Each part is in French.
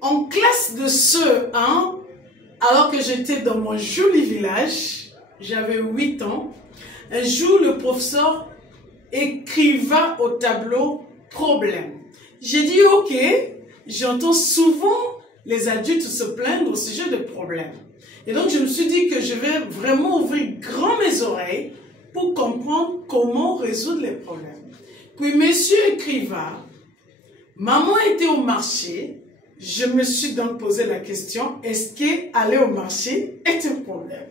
En classe de CE1, alors que j'étais dans mon joli village, j'avais 8 ans, un jour le professeur écriva au tableau « problème ». J'ai dit « ok ». J'entends souvent les adultes se plaindre au sujet de problèmes. Et donc, je me suis dit que je vais vraiment ouvrir grand mes oreilles pour comprendre comment résoudre les problèmes. Puis, monsieur écriva, maman était au marché. Je me suis donc posé la question, est-ce qu'aller au marché est un problème?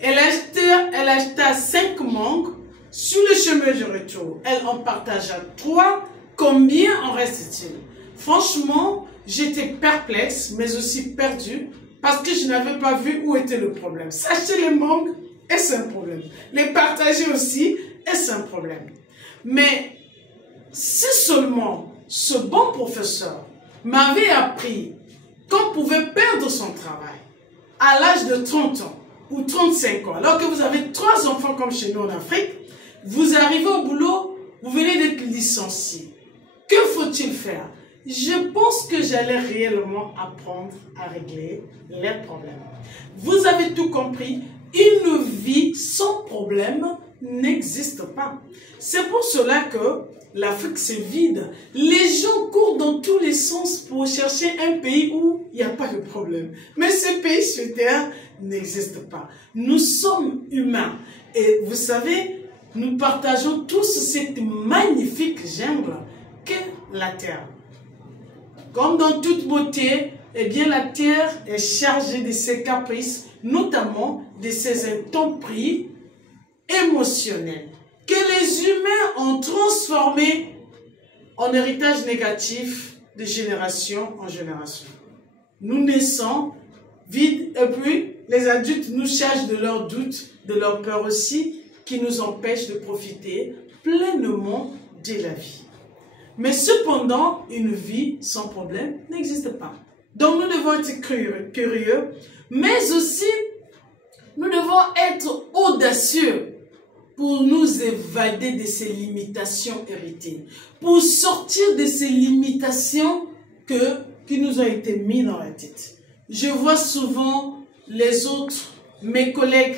Elle acheta 5 mangues. Sur le chemin de retour, elle en partagea 3. Combien en reste-t-il? Franchement, j'étais perplexe, mais aussi perdue, parce que je n'avais pas vu où était le problème. S'acheter les mangues, est-ce un problème? Les partager aussi, est-ce un problème? Mais si seulement ce bon professeur m'avait appris qu'on pouvait perdre son travail à l'âge de 30 ans ou 35 ans, alors que vous avez 3 enfants comme chez nous en Afrique, vous arrivez au boulot, vous venez d'être licencié. Que faut-il faire? Je pense que j'allais réellement apprendre à régler les problèmes. Vous avez tout compris, une vie sans problème n'existe pas. C'est pour cela que l'Afrique c'est vide. Les gens courent dans tous les sens pour chercher un pays où il n'y a pas de problème. Mais ce pays sur Terre n'existe pas. Nous sommes humains. Et vous savez, nous partageons tous cette magnifique jungle qu'est la Terre. Comme dans toute beauté, eh bien la Terre est chargée de ses caprices, notamment de ses intempéries émotionnels, que les humains ont transformés en héritage négatif de génération en génération. Nous naissons vides et puis les adultes nous chargent de leurs doutes, de leurs peurs aussi, qui nous empêchent de profiter pleinement de la vie. Mais cependant, une vie sans problème n'existe pas. Donc nous devons être curieux, mais aussi nous devons être audacieux pour nous évader de ces limitations héritées, pour sortir de ces limitations qui nous ont été mises dans la tête. Je vois souvent les autres, mes collègues,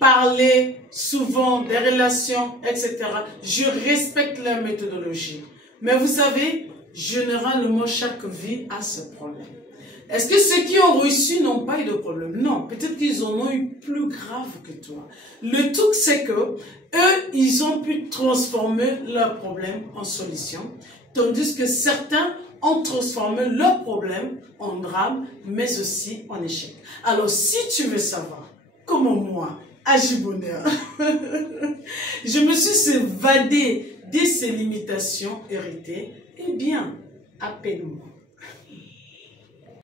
parler souvent des relations, etc. Je respecte leur méthodologie. Mais vous savez, généralement, chaque vie a ses problèmes. Est-ce que ceux qui ont réussi n'ont pas eu de problème? Non, peut-être qu'ils en ont eu plus grave que toi. Le truc, c'est que eux, ils ont pu transformer leurs problèmes en solutions, tandis que certains ont transformé leurs problèmes en drame, mais aussi en échec. Alors, si tu veux savoir comment moi, Agibonheur, je me suis évadée de ces limitations héritées, eh bien, appelle-moi.